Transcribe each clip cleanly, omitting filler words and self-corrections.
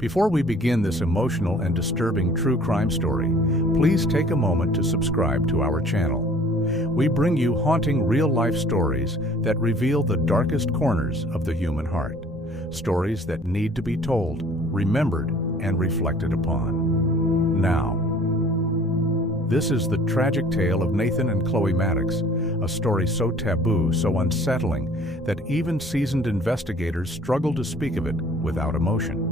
Before we begin this emotional and disturbing true crime story, please take a moment to subscribe to our channel. We bring you haunting real-life stories that reveal the darkest corners of the human heart. Stories that need to be told, remembered, and reflected upon. Now, this is the tragic tale of Nathan and Chloe Maddox, a story so taboo, so unsettling, that even seasoned investigators struggle to speak of it without emotion.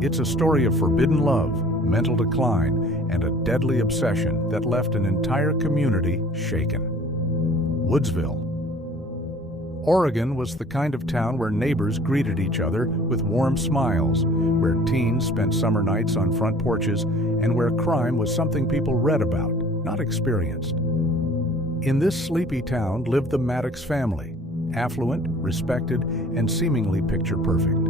It's a story of forbidden love, mental decline, and a deadly obsession that left an entire community shaken. Woodsville, Oregon was the kind of town where neighbors greeted each other with warm smiles, where teens spent summer nights on front porches, and where crime was something people read about, not experienced. In this sleepy town lived the Maddox family, affluent, respected, and seemingly picture-perfect.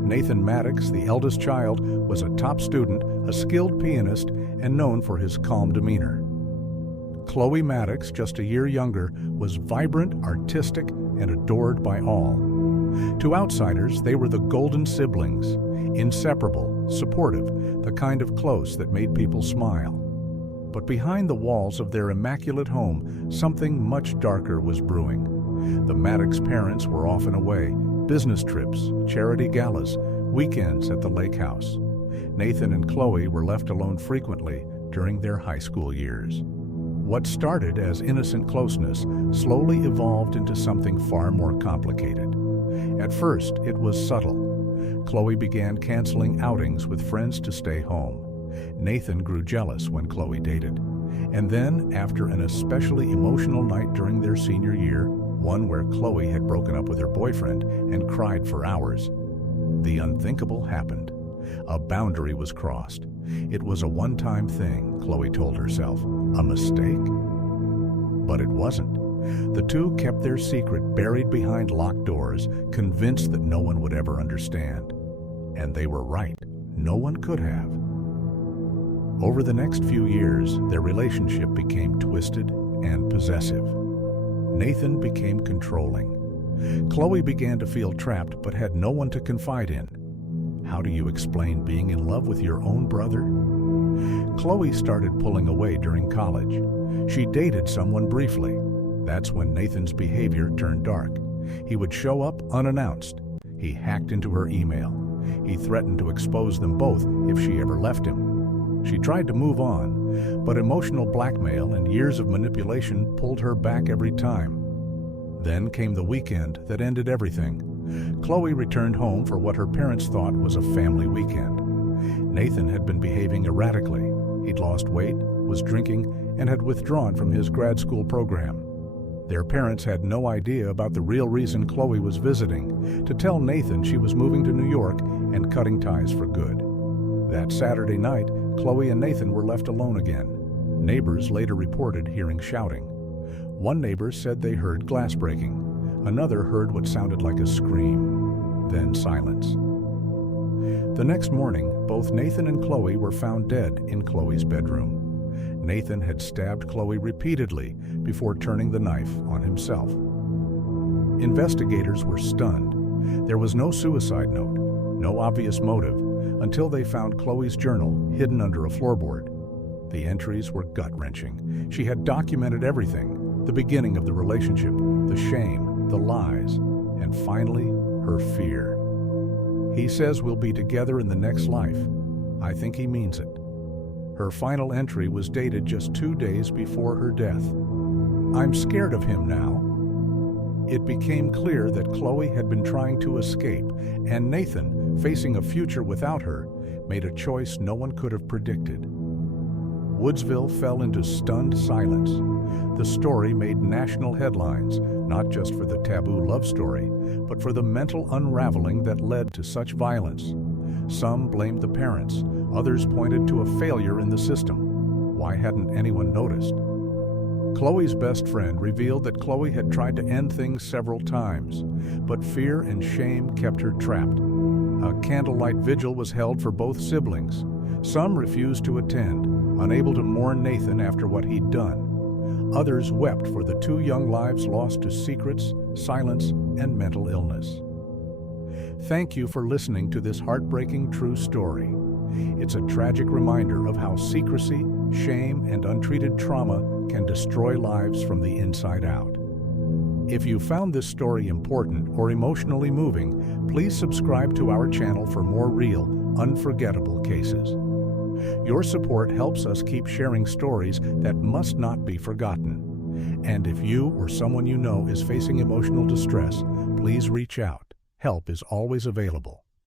Nathan Maddox, the eldest child, was a top student, a skilled pianist, and known for his calm demeanor. Chloe Maddox, just a year younger, was vibrant, artistic, and adored by all. To outsiders, they were the golden siblings, inseparable, supportive, the kind of close that made people smile. But behind the walls of their immaculate home, something much darker was brewing. The Maddox parents were often away, business trips, charity galas, weekends at the lake house. Nathan and Chloe were left alone frequently during their high school years. What started as innocent closeness slowly evolved into something far more complicated. At first, it was subtle. Chloe began canceling outings with friends to stay home. Nathan grew jealous when Chloe dated. And then, after an especially emotional night during their senior year, one where Chloe had broken up with her boyfriend and cried for hours, the unthinkable happened. A boundary was crossed. It was a one-time thing, Chloe told herself. A mistake? But it wasn't. The two kept their secret buried behind locked doors, convinced that no one would ever understand. And they were right. No one could have. Over the next few years, their relationship became twisted and possessive. Nathan became controlling. Chloe began to feel trapped but had no one to confide in. How do you explain being in love with your own brother? Chloe started pulling away during college. She dated someone briefly. That's when Nathan's behavior turned dark. He would show up unannounced. He hacked into her email. He threatened to expose them both if she ever left him. She tried to move on, but emotional blackmail and years of manipulation pulled her back every time. Then came the weekend that ended everything. Chloe returned home for what her parents thought was a family weekend. Nathan had been behaving erratically. He'd lost weight, was drinking, and had withdrawn from his grad school program. Their parents had no idea about the real reason Chloe was visiting, to tell Nathan she was moving to New York and cutting ties for good. That Saturday night, Chloe and Nathan were left alone again. Neighbors later reported hearing shouting. One neighbor said they heard glass breaking. Another heard what sounded like a scream, then silence. The next morning, both Nathan and Chloe were found dead in Chloe's bedroom. Nathan had stabbed Chloe repeatedly before turning the knife on himself. Investigators were stunned. There was no suicide note, no obvious motive, until they found Chloe's journal hidden under a floorboard. The entries were gut-wrenching. She had documented everything, the beginning of the relationship, the shame, the lies, and finally, her fear. He says we'll be together in the next life. I think he means it. Her final entry was dated just 2 days before her death. I'm scared of him now. It became clear that Chloe had been trying to escape, and Nathan, facing a future without her, made a choice no one could have predicted. Woodsville fell into stunned silence. The story made national headlines, not just for the taboo love story, but for the mental unraveling that led to such violence. Some blamed the parents, others pointed to a failure in the system. Why hadn't anyone noticed? Chloe's best friend revealed that Chloe had tried to end things several times, but fear and shame kept her trapped. A candlelight vigil was held for both siblings. Some refused to attend, unable to mourn Nathan after what he'd done. Others wept for the 2 young lives lost to secrets, silence, and mental illness. Thank you for listening to this heartbreaking true story. It's a tragic reminder of how secrecy, shame, and untreated trauma can destroy lives from the inside out. If you found this story important or emotionally moving, please subscribe to our channel for more real, unforgettable cases. Your support helps us keep sharing stories that must not be forgotten. And if you or someone you know is facing emotional distress, please reach out. Help is always available.